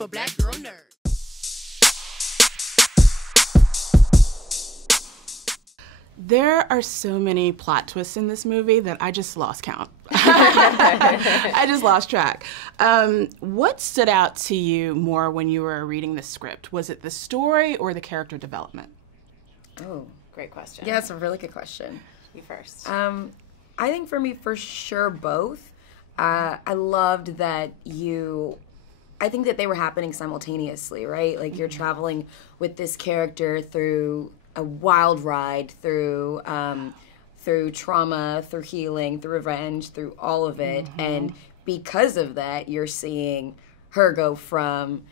for black girl nerds. There are so many plot twists in this movie that I just lost count. I just lost track. What stood out to you more when you were reading the script? Was it the story or the character development? Oh, Great question. yeah, that's a really good question. You first. I think for me, for sure, both. I loved that I think that they were happening simultaneously, right? Like you're traveling with this character through a wild ride, through trauma, through healing, through revenge, through all of it. And because of that, you're seeing her go from,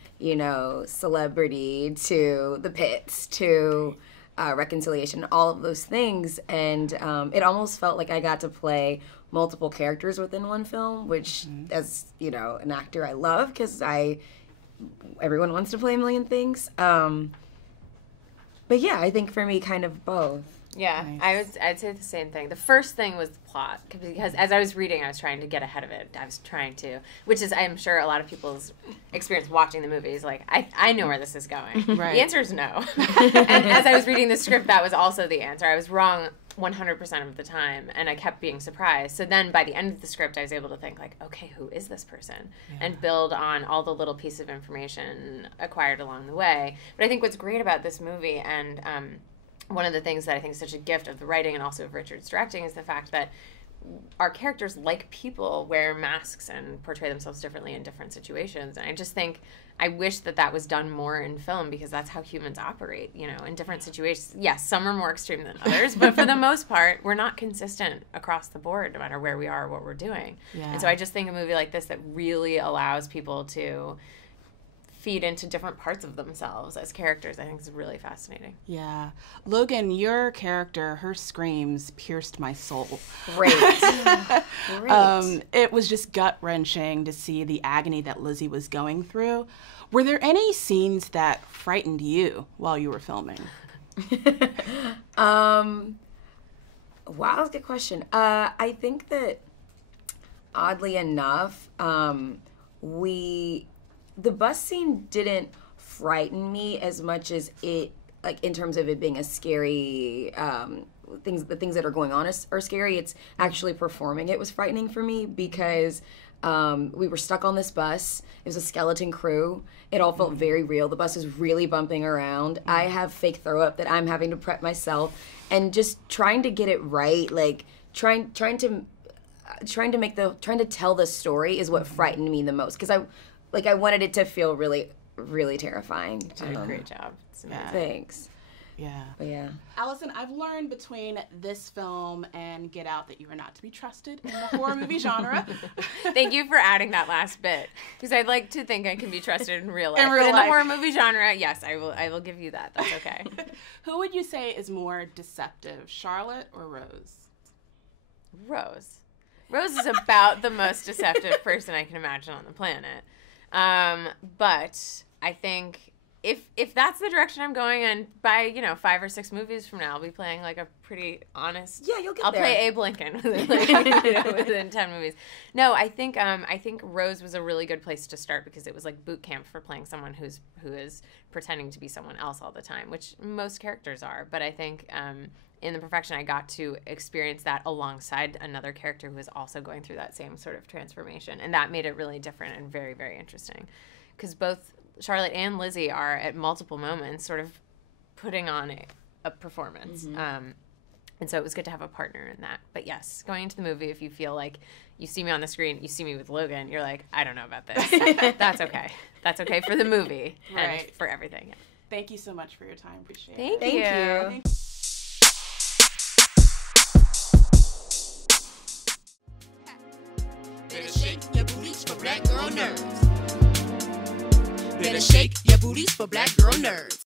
celebrity to the pits to reconciliation, all of those things. And it almost felt like I got to play multiple characters within one film, which as, an actor I love because everyone wants to play a million things. But yeah, I think for me, kind of both. Yeah, Nice. I'd say the same thing. The first thing was the plot, because as I was reading, I was trying to get ahead of it. I was trying to, which is, I'm sure, a lot of people's experience watching the movie is like, I know where this is going. Right. The answer is no. And as I was reading the script, that was also the answer. I was wrong 100% of the time, and I kept being surprised. So then by the end of the script, I was able to think like, okay, who is this person? And build on all the little pieces of information acquired along the way. But I think what's great about this movie, and one of the things that I think is such a gift of the writing and also of Richard's directing, is the fact that our characters, like people, wear masks and portray themselves differently in different situations. And I just think, I wish that was done more in film, because that's how humans operate, in different situations. Yes, some are more extreme than others, but for the most part, we're not consistent across the board, no matter where we are or what we're doing. Yeah. And so I just think a movie like this that really allows people to feed into different parts of themselves as characters, I think is really fascinating. Yeah. Logan, your character, her screams pierced my soul. Great. Great. It was just gut-wrenching to see the agony that Lizzie was going through. Were there any scenes that frightened you while you were filming? Wow, that's a good question. I think that, oddly enough, the bus scene didn't frighten me as much as it, like, in terms of it being a scary, the things that are going on are scary. It's actually performing it was frightening for me, because we were stuck on this bus. It was a skeleton crew. It all felt very real. The bus is really bumping around. I have fake throw up that I'm having to prep myself, and just trying to get it right, like trying to tell the story is what frightened me the most, because I wanted it to feel really, really terrifying. You did a great job. It's amazing. Thanks. Yeah. But yeah. Allison, I've learned between this film and Get Out that you are not to be trusted in the horror movie genre. Thank you for adding that last bit, because I'd like to think I can be trusted in real life. In real but in life. the horror movie genre, yes, I will give you that. That's okay. Who would you say is more deceptive, Charlotte or Rose? Rose. Rose is about the most deceptive person I can imagine on the planet. But I think if that's the direction I'm going, and by 5 or 6 movies from now, I'll be playing like a pretty honest. Yeah, you'll get I'll there. play Abe Lincoln within 10 movies. No, I think Rose was a really good place to start, because it was like boot camp for playing someone who is pretending to be someone else all the time, which most characters are. But I think in The Perfection, I got to experience that alongside another character who was also going through that same sort of transformation. And that made it really different and very, very interesting. Because both Charlotte and Lizzie are, at multiple moments, sort of putting on a performance. And so it was good to have a partner in that. But yes, going into the movie, if you feel like you see me on the screen, you see me with Logan, you're like, I don't know about this. That's okay. That's okay for the movie Right. and for everything. Yeah. Thank you so much for your time. Appreciate Thank it. you. you. Better shake your booties for black girl nerds. Better shake your booties for black girl nerds.